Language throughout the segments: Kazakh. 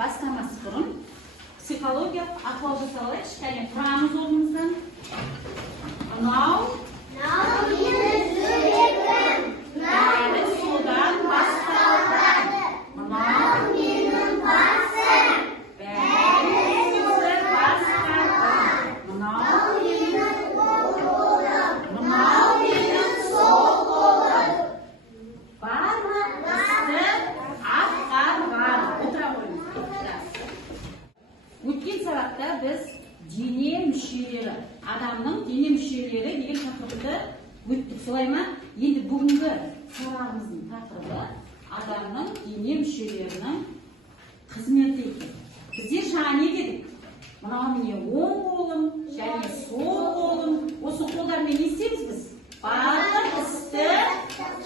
бастамас бұрын психологиялық ахуал жасалайық. Және тұрамыз орнымыздан. Мынау менің жүрегім, бәрі содан басталады. Мынау менің басым, бәрі сөзі басқарады. Мынау менің қолым, мынау менің сол қолым. Барлық істі атқарған. Отыра қойыңыз. Өткен сабақта біз дене мүшелері, адамның дене мүшелері деген тақырыпты өттік, солай ма? Енді бүгінгі сабағымыздың тақырыбы адамның дене мүшелерінің қызметі екен. Біздер жаңа не дедік? Мынау міне оң қолым және сол қолым. Осы қолдармен не істейміз біз? Барлық істі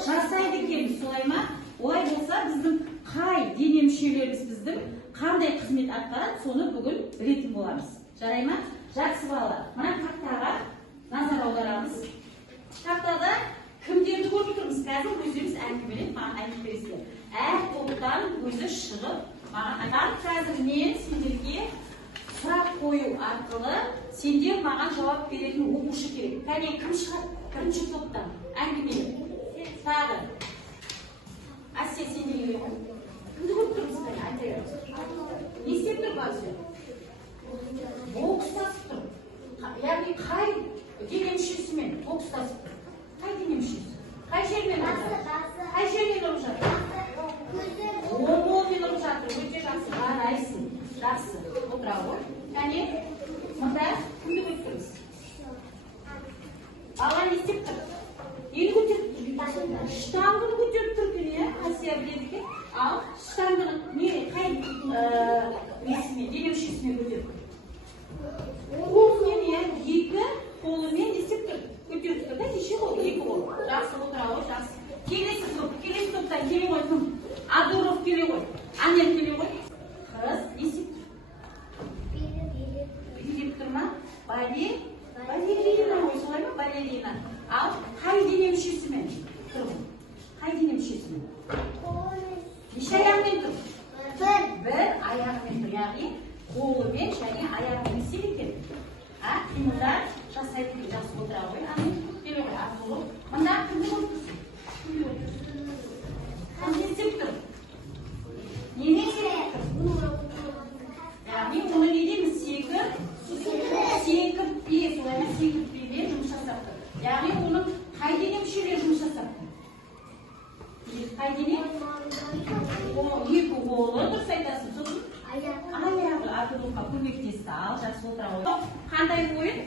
жасайды екенбіз, солай ма? Олай болса, біздің қай дене мүшелеріміз біздің қандай қызмет атқарады, соны бүгін білетін боламыз. Жарай ма? Жақсы балалар. Мына тақтаға назар аударамыз. Тақтада кімдерді көріп тұрмыз? Қазір өздеріңіз әңгімелеп маған айтып бересіздер. Әр топтан өзі шығып, маған қазір мен сендерге сұрақ қою арқылы сендер маған жауап беретін оқушы керек. Кәне, кім шығады? Бірінші топтан әңгімелеп. Тағы. Әсия, сендерге кімді көріп тұрмыз? Кәне, айтайық. Не істеп тұр базы? Бокстасып тұр. Яғни қай дене мүшесімен бокстасып тұр? Қай дене мүшесі? Қай жермен ұрып жатыр? Қай жермен ұрып жатыр? Оң қолмен ұрып жатыр. Өте жақсы. Қарайсың. Жақсы. Отыра ғой. Кәне, мұнда кімді көріп тұрмыз? Бала не істеп тұр? Нені көтеріп тұр? Штангыны көтеріп тұр екен, иә? Асия біледі екен. Ал штангыны қай несімен, дене мүшесімен көтеріп тұр? Қолымен, екі қолымен не істеп тұр? Көтеріп тұр да, неше қол? Екі қол. Жақсы, отыра ғой, жақсы. Келесі топтан келе ғой, кім? Адуров келе ғой. Анер келе ғой. Қыз не істеп тұр? Билеп тұр ма? Балерина ғой, солай ма? Балерина. Ал қай дене мүшесімен тұр? Қай дене мүшесімен? Неше аяқпен тұр? Бір аяқпен тұр, яғни қолымен және аяғымен істейді екен. Қимылдар жасайды екен. Жақсы, отыра ғой. Келе ғой, Артур. Мында кімді көріп тұрсың? Кім не істеп тұр? Нене істеп тұр? Яғни оны не дейміз? Секіріп бе, солай ма? Секіріп бе жұмыс жасап тұр. Яғни оның қай дене мүшелері жұмыс жасап тұр? Қай дене? Екі қолы, дұрыс айтасың. Сосын аяғы Артурға көмектесті. Ал, жақсы, отыра ғой. Қандай ойын?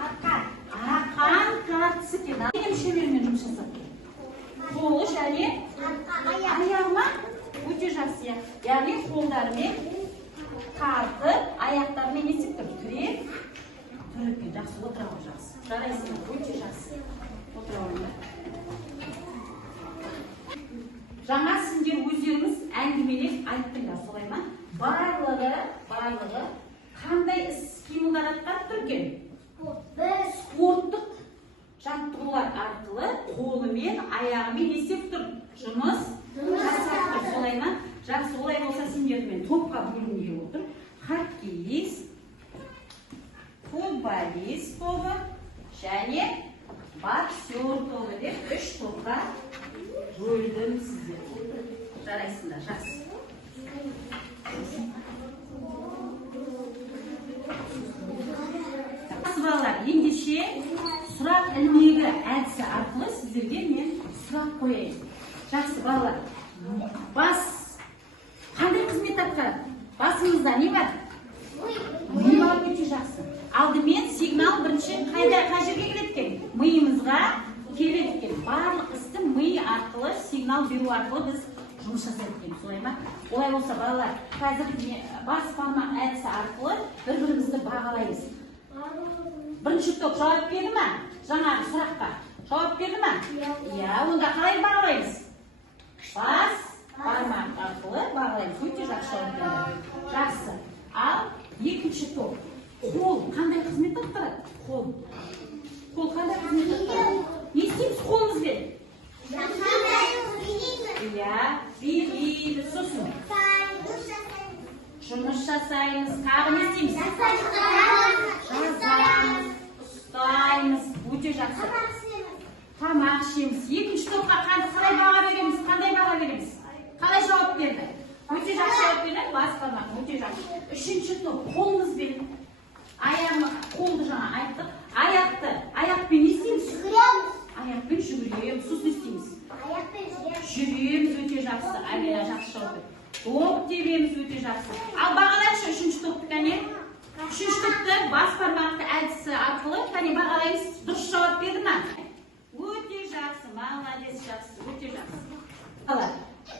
Арқан тартысы екен. Дене мүшелерімен жұмыс жасап тұр. Қолы және аяғыма өте жақсы. Яғни қолдарымен тартып, аяқтарымен не істеп тұр? Тіреп тұр екен. Жақсы, отыра ғой, жақсы. Жарайсың, өте жақсы. Отыра ғой. Жаңа сендер өздеріңіз әңгімелеп айттыңдар, солай ма? Барлығы қандай іс-қимылдар атқарып тұр екен? Спорттық жаттығулар арқылы қолымен, аяғымен не істеп тұр? Жұмыс жасап тұр, солай ма? Жақсы, олай болса сендермен топқа бөлінген отыр. Хоккеист, футболист тобы және боксер тобы деп үш топқа бөлдім сіздер. Жарайсыңдар, жақсы. Балалар, ендеше сұрақ ілмегі әдісі арқылы сіздерге мен сұрақ қояйын. Жақсы, балалар. Бас қандай қызмет атқарады? Басымызда не бар? Ми бар, өте жақсы. Алдымен сигнал бірінші қай жерге келеді екен? Миымызға келеді екен. Барлық істі ми арқылы, сигнал беру арқылы біз жұмыс жасайды екен, солай ма? Олай болса, балалар, қазір бас бармақ әдісі арқылы бір-бірімізді бағалаймыз. Бірінші топ жауап берді ма? Жаңағы сұраққа жауап берді ма? Иә, онда қалай бағалаймыз? Бас бармақ арқылы бағалаймыз. Өте жақсы жауап берді. Жақсы. Ал екінші топ. Қол қандай қызмет атқарады? Қол қандай қызмет атқарады? Не істейміз қолымызбен? Иә, билейміз. Сосын жұмыс жасаймыз, тағы не істейміз? Жазамыз, ұстаймыз, өте жақсы. Тамақ ішеміз. Екінші топқа қалай баға береміз? Қандай баға береміз? Қалай жауап берді? Өте жақсы жауап берді, бас бармақ, өте жақсы. Үшінші топ, қолымызбен, қолды жаңа айттық, аяқпен не істейміз? Аяқпен жүгіреміз, сосын не істейміз? Жүреміз, өте жақсы, әлия жақсы жауап берді. Топ тебеміз, өте жақсы. Ал бағалайыншы үшінші топты, кәне? Үшінші топты бас бармақты әдісі арқылы, кәне бағалаймыз, дұрыс жауап берді ма? Өте жақсы, молодец, жақсы, өте жақсы.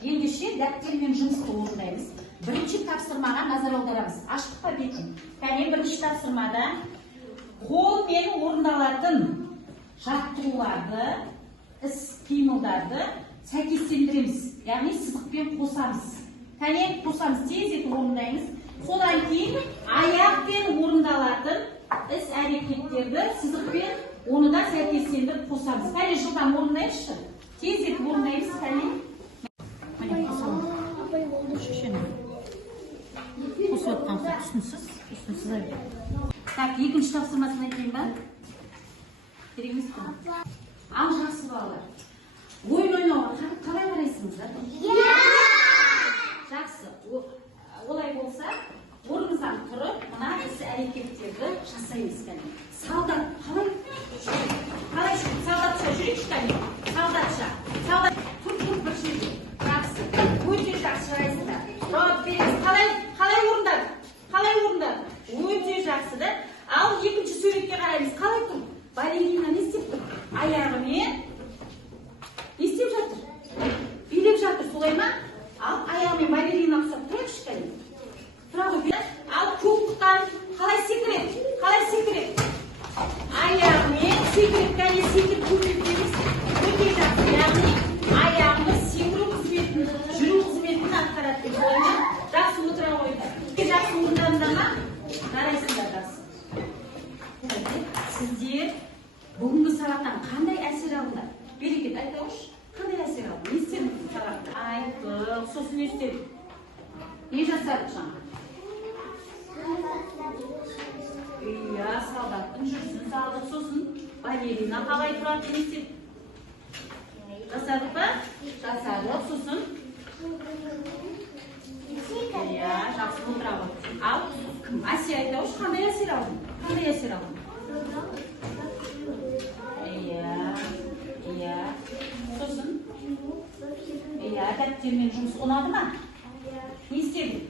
Ендеше дәптермен жұмысты орындаймыз. Бірінші тапсырмаға назар аударамыз. Аштық па бетін? Кәне бірінші тапсырмада қолмен орындалатын жаттығуларды, іс-қимылдарды сәйкестендіреміз. Яғни сызықпен қосамыз. Кәне қосамыз, тез етіп орындаймыз. Содан кейін аяқпен орындалатын іс-әрекеттерді сызықпен оны да сәйкестендіріп қосамыз. Кәне жылдам орындайықшы. Тез етіп орындаймыз, кәне. Міне қосамыз. Қосып отқанса түсінсіз әбе. Так, екінші тапсырмасын айтайын ба? Керек емес пе? Ал жақсы балалар. Ойын ойнауға қалай қарайсыңыздар? Жақсы. Олай болса, орнымыздан тұрып, мына іс-әрекеттерді жасаймыз, кәне. Солдат, қалай солдатша жүрейікші, кәне. Солдат, тұр бір жерде. Жақсы. Өте жақсы жарайсыздар. Жауап беріңіз. Қалай орындады? Өте жақсы да. Ал екінші суретке қараймыз. Қалай тұр? Балерина не істеп тұр? Аяғымен не істеп жатыр? Билеп жатыр, солай ма? Ал аяғымен балерина ұқсап тұрайықшы, кәне. Тұра ғой. Ал көктықтан қалай секіреді? Аяғымен секіріп, кәне секіріп көмектеміз. Өте жақсы. Яғни аяғымыз секіру қызметін, жүру қызметін атқарады. Солай ма? Жақсы отыра қойды. Жақсы орындадыңдар ма? Жарайсыңдар, жақсы. Сіздер бүгінгі сабақтан қандай әсер алдыңдар? Берекет, айтыңызшы. Қандай әсер алдың? Не істедіңіз сабақта? Айттық, сосын не істедік? Не жасадық жаңа? Иә, солдаттың жүрісін салдық, сосын балерина қалай тұрады, не істедік? Жасадық па? Жасадық, сосын? Иә, жақсы отыра ғой. Ал, Асия айтауыш, қандай әсер алдың? Иә. Сосын? Иә, дәптермен жұмыс ұнады ма? Не істедің?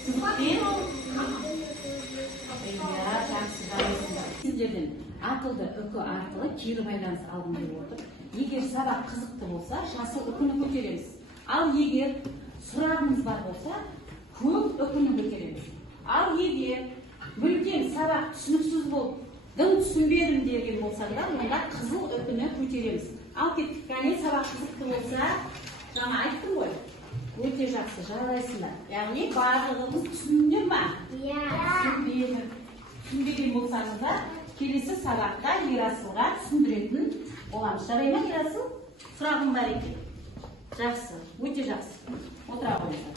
Сызықпен? Иә, жақсы жарайсыңдар. Сіздерден ақылды үкі арқылы кері байланыс алғым келіп отыр. Егер сабақ қызықты болса, жасыл үкіні көтереміз. Ал егер сұрағыңыз бар болса, көк үкіні көтереміз. Ал егер мүлдем сабақ түсініксіз болып, дым түсінбедім деген болсаңдар, онда қызыл үкіні көтереміз. Ал кеттік, кәне сабақ қызықты болса, жаңа айттым ғой. Өте жақсы, жарайсыңдар. Яғни барлығымыз түсіндіңдер ма? Иә. Түсінбеген болсаңыздар, келесі сабақта Ерасылға түсіндіретін боламыз. Жарай ма, Ерасыл? Сұрағым бар екен. Жақсы, өте жақсы. Отыра қойыңыздар.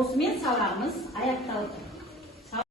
Осымен сабағымыз аяқталды.